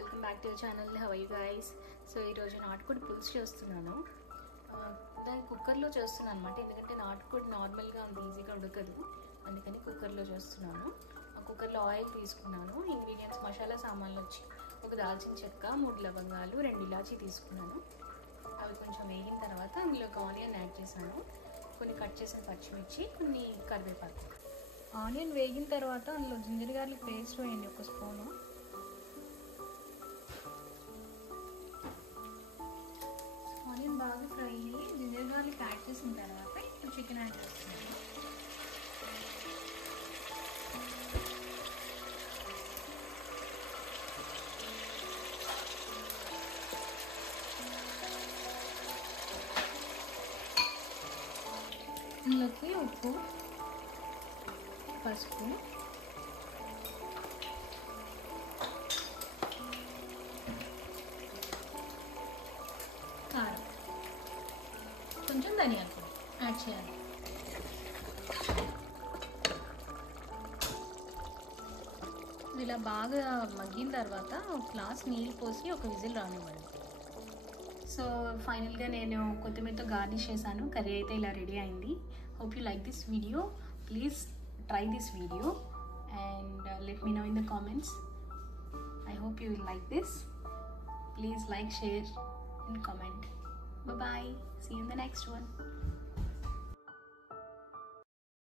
Welcome back to your channel. How are you guys? So ఈరోజు నాటుకోడి పులుసు చేస్తున్నాను. దాన్ని కుక్కర్లో చేస్తున్నాను అనమాట. ఎందుకంటే నాటుకోడి నార్మల్గా అంత ఈజీగా ఉడకదు, అందుకని కుక్కర్లో చేస్తున్నాను. ఆ కుక్కర్లో ఆయిల్ తీసుకున్నాను. ఇంగ్రీడియంట్స్ మసాలా సామాన్లు వచ్చి ఒక దాల్చిన చెక్క, 3 లవంగాలు, 2 ఇలాచీ తీసుకున్నాను. అవి కొంచెం వేగిన తర్వాత అందులో ఒక ఆనియన్ యాడ్ చేశాను, కొన్ని కట్ చేసిన పచ్చిమిర్చి, కొన్ని కరివేపాకు. ఆనియన్ వేగిన తర్వాత అందులో జింజర్ గార్లిక్ పేస్ట్ వేయండి, 1 స్పూను. ఆనియన్ బాగా ఫ్రై అయ్యి జింజర్ గార్లిక్ యాడ్ చేసిన తర్వాత ఇప్పుడు చికెన్ యాడ్ చేస్తున్నాను. ఇందులోకి ఉప్పు, పసుపు, కారం, కొంచెం ధనియాల పొడి యాడ్ చేయాలి. ఇలా బాగా మగ్గిన తర్వాత ఒక గ్లాస్ నీళ్ళు పోసి ఒక విజిల్ రానివ్వండి. సో ఫైనల్గా నేను కొత్తిమీరతో గార్నిష్ చేశాను. కర్రీ అయితే ఇలా రెడీ అయింది. Hope you like this video. Please try this video and let me know in the comments. I hope you will like this. Please like, share and comment. Bye bye. See you in the next one.